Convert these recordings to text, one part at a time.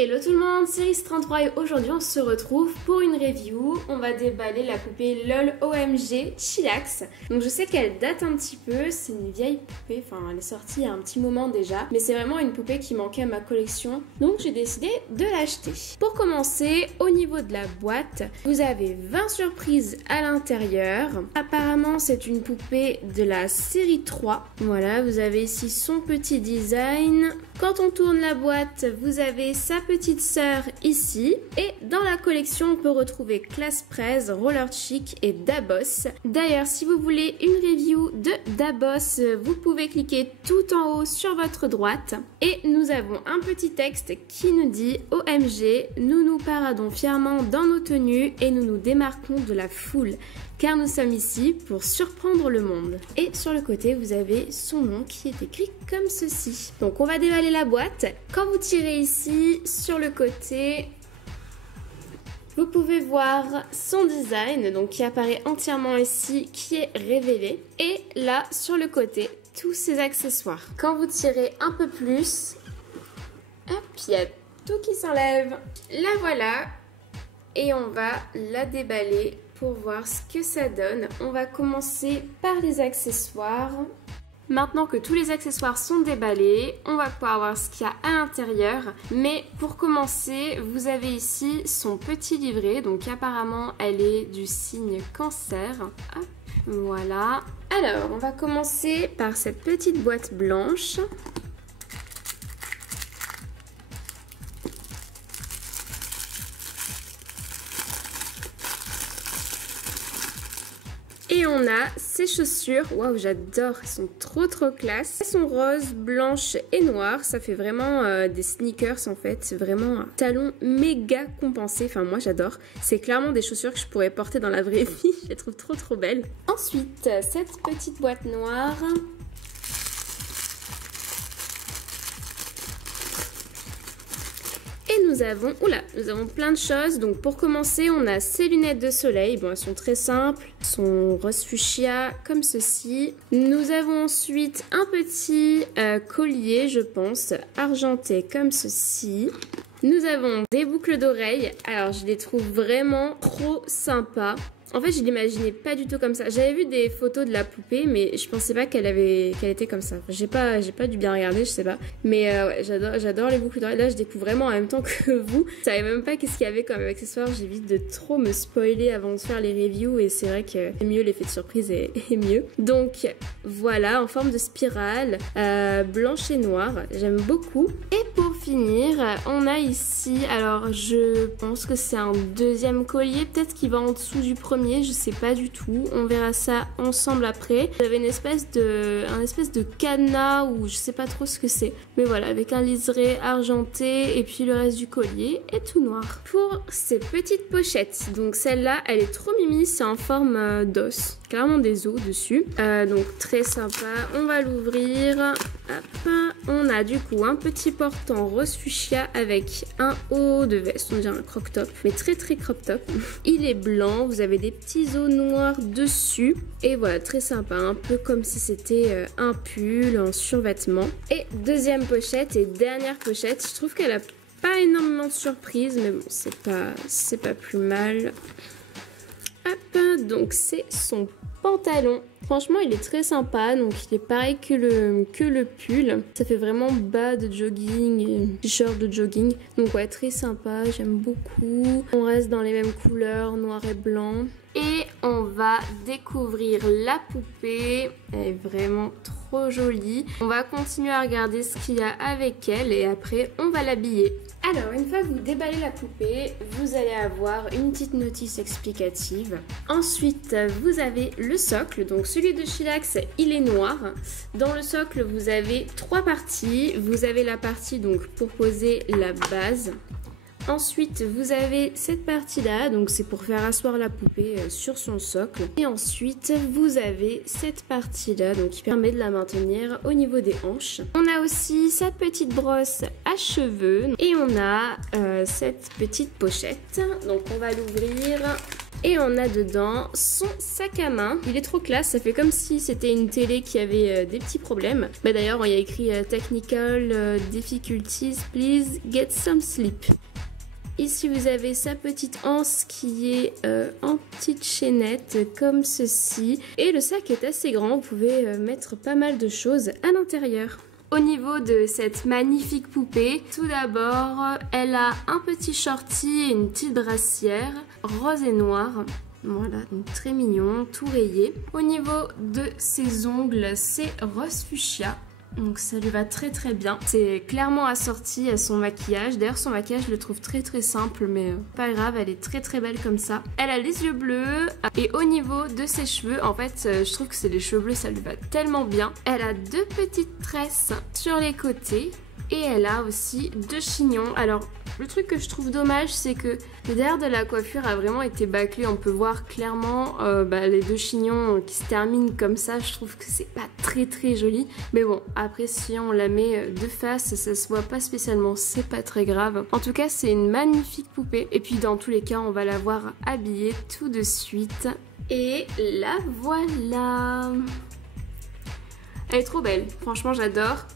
Hello tout le monde, c'est Iris33 et aujourd'hui on se retrouve pour une review. On va déballer la poupée LOL OMG Chillax. Donc je sais qu'elle date un petit peu, c'est une vieille poupée, enfin elle est sortie il y a un petit moment déjà. Mais c'est vraiment une poupée qui manquait à ma collection, donc j'ai décidé de l'acheter. Pour commencer, au niveau de la boîte, vous avez 20 surprises à l'intérieur. Apparemment c'est une poupée de la série 3. Voilà, vous avez ici son petit design. Quand on tourne la boîte, vous avez sa petite sœur ici. Et dans la collection, on peut retrouver Class Prez, Roller Chic et Dabos. D'ailleurs, si vous voulez une review de Dabos, vous pouvez cliquer tout en haut sur votre droite. Et nous avons un petit texte qui nous dit « OMG, nous nous paradons fièrement dans nos tenues et nous nous démarquons de la foule. » Car nous sommes ici pour surprendre le monde. Et sur le côté, vous avez son nom qui est écrit comme ceci. Donc on va déballer la boîte. Quand vous tirez ici, sur le côté, vous pouvez voir son design, donc qui apparaît entièrement ici, qui est révélé. Et là, sur le côté, tous ses accessoires. Quand vous tirez un peu plus, hop, il y a tout qui s'enlève. La voilà. Et on va la déballer pour voir ce que ça donne. On va commencer par les accessoires. Maintenant que tous les accessoires sont déballés, on va pouvoir voir ce qu'il y a à l'intérieur. Mais pour commencer, vous avez ici son petit livret. Donc apparemment, elle est du signe Cancer. Hop, voilà. Alors, on va commencer par cette petite boîte blanche. Et on a ces chaussures, waouh j'adore, elles sont trop classe. Elles sont roses, blanches et noires, ça fait vraiment des sneakers en fait, c'est vraiment un talon méga compensé, enfin moi j'adore. C'est clairement des chaussures que je pourrais porter dans la vraie vie, je les trouve trop belles. Ensuite, cette petite boîte noire. Et nous avons plein de choses. Donc pour commencer, on a ces lunettes de soleil. Bon, elles sont très simples. Elles sont rose fuchsia comme ceci. Nous avons ensuite un petit collier, je pense, argenté comme ceci. Nous avons des boucles d'oreilles. Alors je les trouve vraiment trop sympas. En fait, je l'imaginais pas du tout comme ça. J'avais vu des photos de la poupée, mais je pensais pas qu'elle était comme ça. J'ai pas dû bien regarder, je sais pas. Mais ouais, j'adore les boucles d'oreilles. Là, je découvre vraiment en même temps que vous. Je savais même pas qu'est-ce qu'il y avait comme accessoire. J'évite de trop me spoiler avant de faire les reviews. Et c'est vrai que c'est mieux, l'effet de surprise est mieux. Donc voilà, en forme de spirale, blanche et noire. J'aime beaucoup. Et pour finir, on a ici, alors je pense que c'est un deuxième collier. Peut-être qu'il va en dessous du premier. Je sais pas du tout, on verra ça ensemble après. Vous avez un espèce de cadenas ou je sais pas trop ce que c'est, mais voilà, avec un liseré argenté et puis le reste du collier est tout noir. Pour ces petites pochettes, donc celle-là elle est trop mimi, c'est en forme d'os, clairement des os dessus, donc très sympa. On va l'ouvrir. Hop. On a du coup un petit portant rose fuchsia avec un haut de veste, on dirait un crop top, mais très crop top. Il est blanc, vous avez des petits os noirs dessus et voilà, très sympa, un peu comme si c'était un pull, un survêtement. Et deuxième pochette et dernière pochette, je trouve qu'elle a pas énormément de surprises, mais bon, c'est pas plus mal. Hop, donc c'est son pantalon. Franchement, il est très sympa, donc il est pareil que le pull. Ça fait vraiment bas de jogging, t-shirt de jogging. Donc ouais, très sympa, j'aime beaucoup. On reste dans les mêmes couleurs, noir et blanc. Et on va découvrir la poupée. Elle est vraiment trop jolie. On va continuer à regarder ce qu'il y a avec elle et après on va l'habiller. Alors, une fois que vous déballez la poupée, vous allez avoir une petite notice explicative. Ensuite, vous avez le socle. Donc celui de Chillax, il est noir. Dans le socle, vous avez trois parties. Vous avez la partie donc pour poser la base. Ensuite, vous avez cette partie-là, donc c'est pour faire asseoir la poupée sur son socle. Et ensuite, vous avez cette partie-là, donc qui permet de la maintenir au niveau des hanches. On a aussi cette petite brosse à cheveux et on a cette petite pochette. Donc on va l'ouvrir. Et on a dedans son sac à main. Il est trop classe, ça fait comme si c'était une télé qui avait des petits problèmes. Bah d'ailleurs, il y a écrit Technical Difficulties, please get some sleep. Ici, vous avez sa petite anse qui est en petite chaînette comme ceci. Et le sac est assez grand, vous pouvez mettre pas mal de choses à l'intérieur. Au niveau de cette magnifique poupée, tout d'abord, elle a un petit shorty et une petite brassière rose et noire. Voilà, donc très mignon, tout rayé. Au niveau de ses ongles, c'est rose fuchsia. Donc ça lui va très très bien. C'est clairement assorti à son maquillage. D'ailleurs son maquillage je le trouve très très simple mais pas grave, elle est très très belle comme ça. Elle a les yeux bleus et au niveau de ses cheveux, en fait je trouve que c'est les cheveux bleus, ça lui va tellement bien. Elle a deux petites tresses sur les côtés et elle a aussi deux chignons. Alors le truc que je trouve dommage c'est que le derrière de la coiffure a vraiment été bâclé. On peut voir clairement les deux chignons qui se terminent comme ça. Je trouve que c'est pas très très joli. Mais bon, après si on la met de face, ça se voit pas spécialement, c'est pas très grave. En tout cas, c'est une magnifique poupée. Et puis dans tous les cas, on va la voir habillée tout de suite. Et la voilà. Elle est trop belle, franchement j'adore.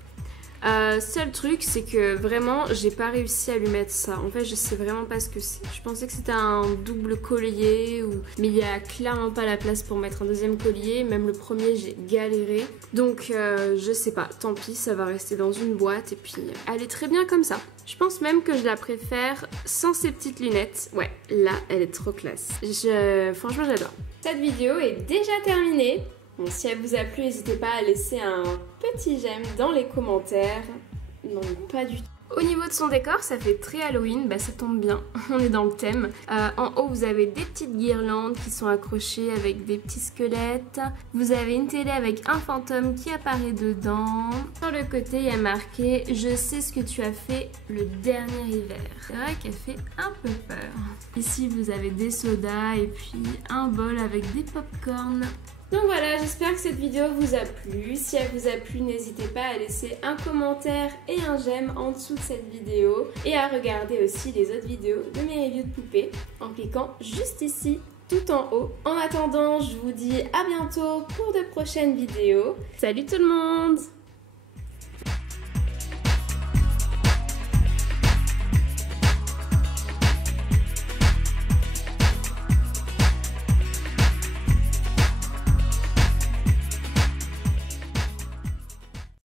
Seul truc c'est que vraiment j'ai pas réussi à lui mettre ça. En fait je sais vraiment pas ce que c'est. Je pensais que c'était un double collier mais il y a clairement pas la place pour mettre un deuxième collier. Même le premier j'ai galéré. Donc je sais pas, tant pis, ça va rester dans une boîte et puis elle est très bien comme ça. Je pense même que je la préfère sans ces petites lunettes. Ouais, là elle est trop classe. Franchement j'adore. Cette vidéo est déjà terminée. Bon, si elle vous a plu, n'hésitez pas à laisser un petit j'aime dans les commentaires. Non, pas du tout. Au niveau de son décor, ça fait très Halloween, bah ça tombe bien, on est dans le thème. En haut, vous avez des petites guirlandes qui sont accrochées avec des petits squelettes. Vous avez une télé avec un fantôme qui apparaît dedans. Sur le côté, il y a marqué « Je sais ce que tu as fait le dernier hiver ». C'est vrai qu'elle fait un peu peur. Ici, vous avez des sodas et puis un bol avec des pop-corn. Donc voilà, j'espère que cette vidéo vous a plu. Si elle vous a plu, n'hésitez pas à laisser un commentaire et un j'aime en dessous de cette vidéo. Et à regarder aussi les autres vidéos de mes reviews de poupées en cliquant juste ici, tout en haut. En attendant, je vous dis à bientôt pour de prochaines vidéos. Salut tout le monde!